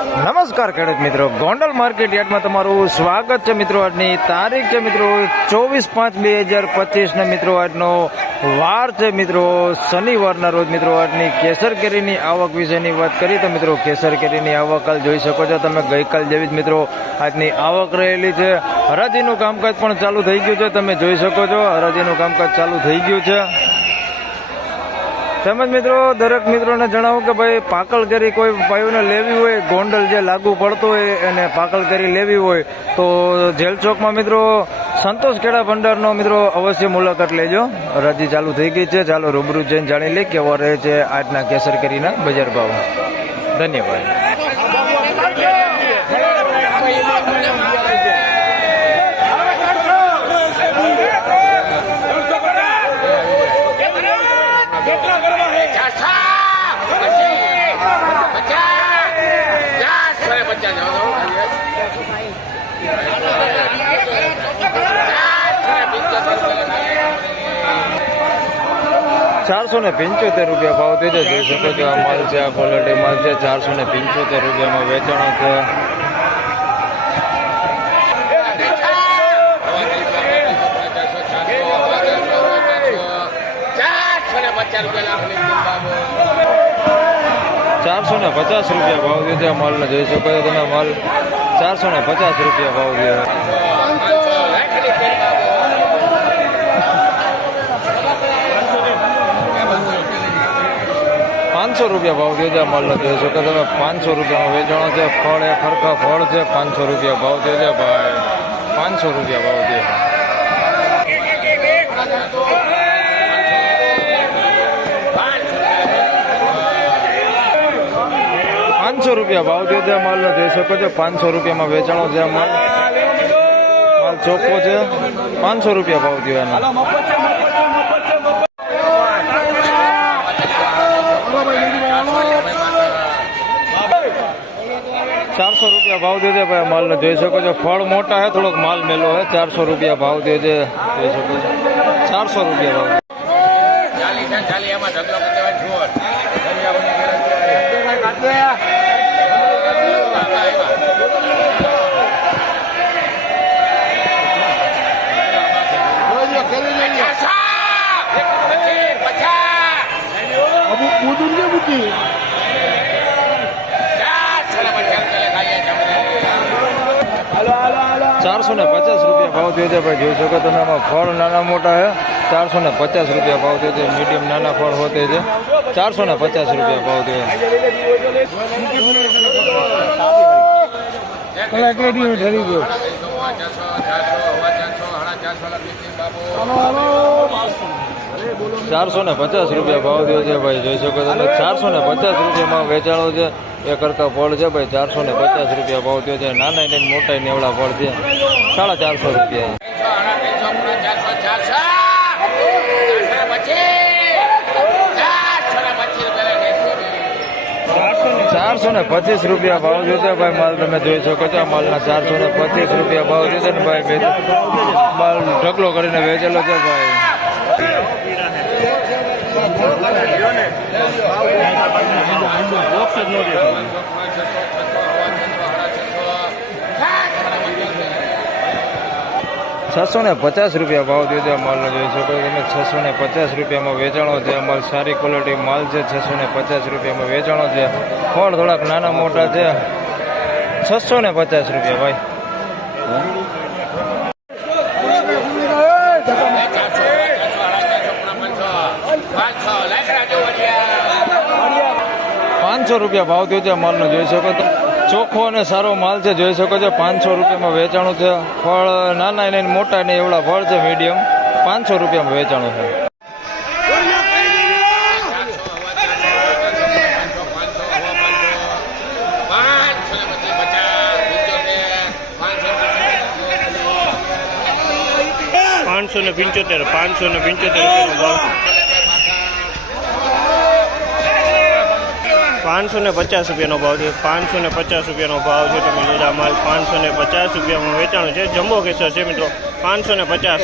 નમસ્કાર ખેડૂત મિત્રો. ગોંડલ માર્કેટ યાર્ડમાં તમારું સ્વાગત છે મિત્રો. આજની તારીખ છે મિત્રો ચોવીસ પાંચ બે હજાર પચીસના મિત્રો, આજનો વાર છે મિત્રો. શનિવારના રોજ મિત્રો, આજની કેસર કેરીની આવક વિશેની વાત કરીએ તો મિત્રો, કેસર કેરીની આવક કાલ જોઈ શકો છો તમે. ગઈકાલ જેવી જ મિત્રો આજની આવક રહેલી છે. હરાજીનું કામકાજ પણ ચાલુ થઈ ગયું છે. તમે જોઈ શકો છો, હરાજીનું કામકાજ ચાલુ થઈ ગયું છે. તેમજ મિત્રો, દરેક મિત્રોને જણાવું કે ભાઈ પાકલ કરી કોઈ ભાઈઓને લેવી હોય, ગોંડલ જે લાગુ પડતો હોય અને પાકલ કરી લેવી હોય, તો જેલ ચોકમાં મિત્રો, સંતોષ ખેડા ભંડારનો મિત્રો અવશ્ય મુલાકાત લેજો. રજી ચાલુ થઈ ગઈ છે. ચાલો રૂબરૂ જઈને જાણી લે કેવો રહે છે આજના કેસર કરીના બજાર ભાવ. ધન્યવાદ. ચારસો ને પંચોતેર રૂપિયા ભાવ થઈ જોઈ શકો છો આ માલ છે, આ ક્વોલિટી માલ છે. ચારસો ને પંચોતેર રૂપિયામાં વેચાણો છે. ચારસો ને પચાસ રૂપિયા ભાવ દે છે માલને. જોઈ શકો છો તમે માલ. ચારસો ને પચાસ રૂપિયા ભાવ દે પાંચસો રૂપિયા ભાવ દે છે માલનો. જોઈ શકો તમે, પાંચસો રૂપિયામાં વેચાણો છે, ફળ એ ખરખા ફળ છે, પાંચસો રૂપિયા ભાવ દે છે ભાઈ. પાંચસો રૂપિયા ભાવ પાંચસો રૂપિયા ભાવ થયો આ માલનો જોઈ શકો છો પાંચસો રૂપિયામાં વેચાણો છે માલ. માલ ચોખ્ખો છે. પાંચસો રૂપિયા ભાવ થયો એનો. ચારસો રૂપિયા ભાવ દેજે ભાઈ ભાઈ માલને જોઈ શકો છો. ફળ મોટા હે, થોડોક માલ મેલો હે. ચારસો રૂપિયા ભાવ દેજે જોઈ શકો છો. ચારસો રૂપિયા ભાવ ચારસો ને પચાસ રૂપિયા ભાવ થયો છે ભાઈ જોઈ શકો તમે આમાં ફળ નાના મોટા છે ચારસો ને પચાસ રૂપિયા ભાવ થયો છે મીડિયમ નાના ફળ હોતે છે ચારસો ને પચાસ રૂપિયા ભાવ થયો ચારસો ને પચાસ રૂપિયા ભાવ થયો છે ભાઈ, જોઈ શકો તમે ચારસો ને પચાસ રૂપિયામાં વેચાણો છે. એ કરતા ફળ છે ભાઈ ચારસો ને પચાસ રૂપિયા ભાવ થયો છે. નાના ને મોટા નેવડા ફળ છે. સાડા ચારસો રૂપિયા. ચારસો ને પચીસ રૂપિયા ભાવ છે ભાઈ, માલ તમે જોઈ શકો છો. માલ માલના ચારસો ને પચીસ રૂપિયા ભાવ છે ને ભાઈ માલ ઢગલો કરીને વેચેલો છે ભાઈ. છસો ને પચાસ રૂપિયા ભાવ થયો છે માલનો જોઈ શકો તમે છસો ને પચાસ રૂપિયામાં વેચાણો છે માલ સારી ક્વોલિટી માલ છે. છસો ને પચાસ રૂપિયામાં વેચાણો છે પણ થોડાક નાના મોટા છે. છસો ને પચાસ રૂપિયા ભાઈ. પાંચસો રૂપિયા ભાવ થયો છે માલનો, જોઈ શકો તો. ચોખ્ખો અને સારો માલ છે, જોઈ શકો છો. પાંચસો રૂપિયામાં વેચાણું છે. ફળ નાના ને મોટા ને એવડા ફળ છે મીડિયમ પાંચસો રૂપિયામાં વેચાણું છે. પાંચસો ને પંચોતેર, પાંચસો ને પંચોતેર રૂપિયાનો પાંચસો ને પચાસ રૂપિયાનો ભાવ છે. પાંચસો ને પચાસ રૂપિયાનો ભાવ છે જોજો આ માલ. પાંચસો ને પચાસ રૂપિયામાં વેચાણ છે. જમ્બો કેસર છે મિત્રો. પાંચસો ને પચાસ.